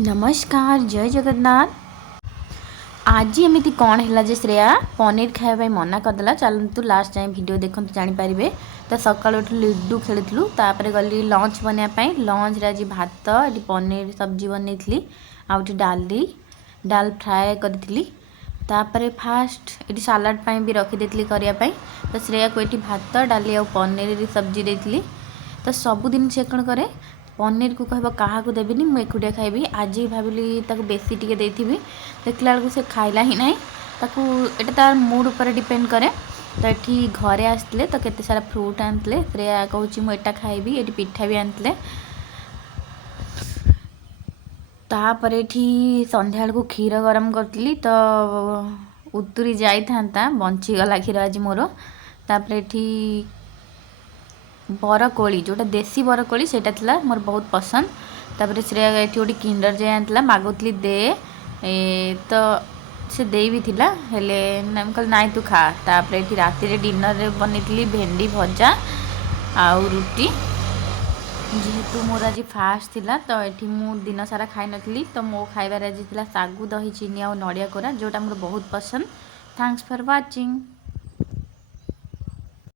नमस्कार जय जगन्नाथ। आज एमती कौन है जे श्रेया पनीर खाया मना करदेला। चलतु लास्ट जाए वीडियो देखते जानीपारे। तो सकाल उठ लुडु खेलुलु तापर गली लंच बनवाई। लंच आज भात ये पनीर सब्जी बनई आउट डाली डाल फ्राए करी। तापर फास्ट ये सालाड भी रखीदी करने। तो श्रेया को ये भात डाली और पनीर सब्जी देती। तो सबुदिन से कौन करे पनीर को कह क्या देवी मुझे एकुटिया खाइबी। आज भाविली बेसी टी देखला बेलू से खाइला ही ना। ये तार मूड उपर डिपेंड करे। तो ये घरे आसते तो केते सारा फ्रूट आनते। श्रेया कहूँ मुझे खाइबी। ये पिठा भी आनते। तापर ये संध्या को क्षीर गरम करी तो उतुरी जाता बंचीगला क्षीर आज मोर। तापर ये बरकोली जोटा देसी बरकोली सेटा थिला मोर बहुत पसंद। तापर श्रेया ये गोटे किंडर जय आनला मागुली दे तो से दे भी थिला हेले कल नाई तू खा। तापर ये राति डिनर बनई भेंडी भजा आउ रुटी। जेहेतु मोर आज फास्ट थिला तो ये मु दिन सारा खाई नी। तो मो खाइबार आज थिला सागु दही चीनी और नड़िया कोरा जोटा मोर बहुत पसंद। Thanks for watching.